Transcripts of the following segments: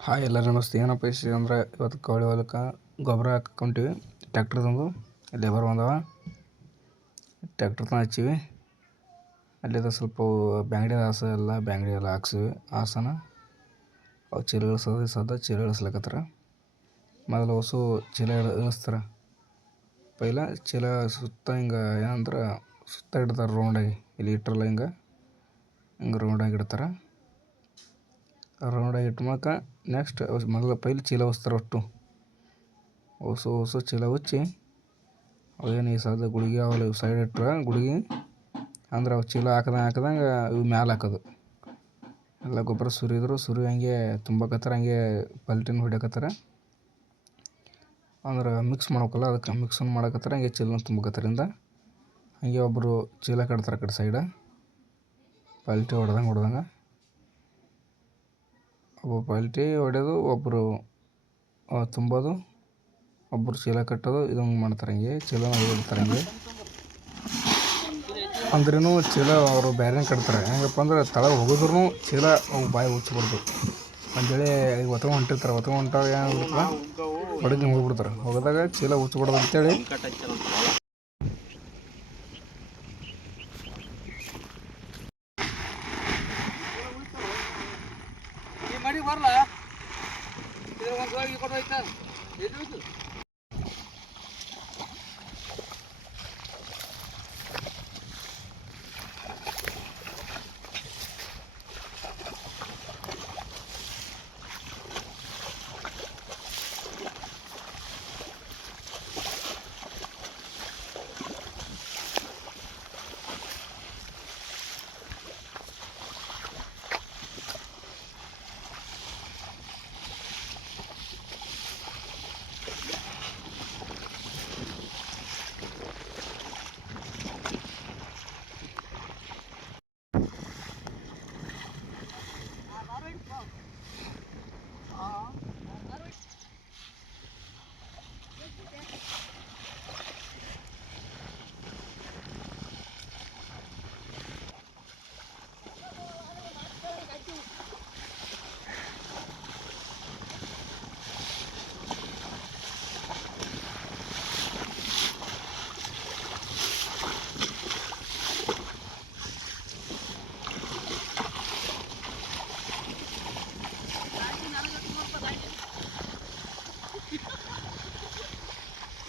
Hi ಎಲ್ಲರೂ ನಮಸ್ತೆ. ಏನಪ್ಪ ವಿಷಯ ಅಂದ್ರೆ ಇವತ್ತು ಕವಳಿ ಹೊಲಕ್ಕೆ ಗೊಬ್ಬರ ಹಾಕೊಂತೀವಿ. ಟ್ಯಾಕ್ಟ್ರದೊಂದು ಲೇಬರ್ ಬಂದವ, ಟ್ಯಾಕ್ಟ್ರ್ ಹಚ್ಚಿವಿ. ಅಲ್ಲಿಂದ ಸ್ವಲ್ಪ ಬ್ಯಾಂಗಡಿ ಎಲ್ಲ ಹಾಕ್ಸಿವಿ. ಹಾಸನ ಅವು ಚೀಲ ಇಳಿಸೋದು ಚೀಲ ಇಳಿಸ್ಲಕತ್ತಾರ. ಮೊದಲು ಹೊಸು ಚೀಲ ಇಳಿಸ್ತಾರೆ. ಪೈಲ ಚೀಲ ಸುತ್ತ ಹಿಂಗೆ ಏನಂದ್ರೆ ಸುತ್ತ ಇಡ್ತಾರೆ ರೌಂಡಾಗಿ. ಇಲ್ಲಿ ಇಟ್ಟರಲ್ಲ ಹಿಂಗೆ ರೌಂಡಾಗಿ ಇಡ್ತಾರೆ. ರೌಂಡಾಗಿ ಇಟ್ಟು ಮೂಲಕ ನೆಕ್ಸ್ಟ್ ಮೊದಲು ಪೈಲೆ ಚೀಲ ಹೊಸ್ತಾರೆ. ಒಟ್ಟು ಹೊಸು ಚೀಲ ಹುಚ್ಚಿ ಅವೇನು ಈ ಸದ ಗುಳಿಗೆ ಅವೆಲ್ಲ ಇವು ಸೈಡ್ ಇಟ್ಟರೆ ಗುಳಿಗೆ ಅಂದ್ರೆ ಅವು ಚೀಲ ಹಾಕ್ದಂಗೆ ಇವು ಮ್ಯಾಲೆ ಹಾಕೋದು. ಎಲ್ಲ ಗೊಬ್ಬರ ಸುರಿ ಹಂಗೆ ತುಂಬಕತ್ತಾರೆ. ಹಂಗೆ ಪಲ್ಟಿನ ಹೊಡ್ಯಕತ್ತಾರ. ಅಂದ್ರೆ ಮಿಕ್ಸ್ ಮಾಡ್ಬೇಕಲ್ಲ, ಅದಕ್ಕೆ ಮಿಕ್ಸನ್ನು ಮಾಡಕತ್ತಾರೆ. ಹಂಗೆ ಚೀಲನ ತುಂಬಕತ್ತಾರಿಂದ ಹಂಗೆ ಒಬ್ಬರು ಚೀಲ ಕಟ್ತಾರೆ ಆ ಕಡೆ ಸೈಡ. ಪಲ್ಟಿ ಹೊಡ್ದಂಗೆ ಒಬ್ಬರು ಪಲ್ಟಿ ಹೊಡೆಯೋದು, ಒಬ್ಬರು ತುಂಬೋದು, ಒಬ್ಬರು ಚೀಲ ಕಟ್ಟೋದು. ಇದನ್ನು ಮಾಡ್ತಾರೆ. ಹಂಗೆ ಚೀಲನ ಹೊಡಿತಾರೆ. ಹಂಗೆ ಅಂದ್ರೂ ಚೀಲ ಅವರು ಬೇರೆ ಕಟ್ತಾರೆ. ಹೆಂಗಪ್ಪ ಅಂದ್ರೆ ತಳಗೆ ಹೋಗಿದ್ರು ಚೀಲ ಅವು ಬಾಯಿ ಉಚ್ಚಿಬಿಡ್ತು. ಒಂದೇಳಿ ಈಗ ಹೊತ್ಕೊಂಡು ಹೊಂಟಾಗ ಏನಾಗ್ಬಿಡ್ತದೆ, ಹೊಡೆದು ಹೋಗ್ಬಿಡ್ತಾರೆ. ಹೋಗಿದಾಗ ಚೀಲ ಉಚ್ಚಿಬಿಡೋದು ಅಂತೇಳಿ ಬರಲ್ಲ.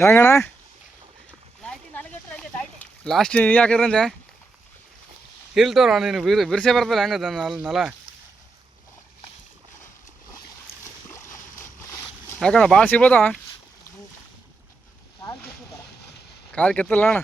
ಹೆಂಗಣ್ಣ ಲಾಸ್ಟ್ ನೀ ಹಾಕಿದ್ರಂತೆ ಇಲ್ತವ್ರ ನೀನು ಬಿರ್ಸೆ ಬರ್ತಲ್ಲ ಹೆಂಗದ ನಲ ಯಾಕಣ್ಣ ಭಾಳ ಸಿಗ್ಬೋದ ಕಾಲು ಕೆತ್ತಲ್ಲ ಅಣ್ಣ.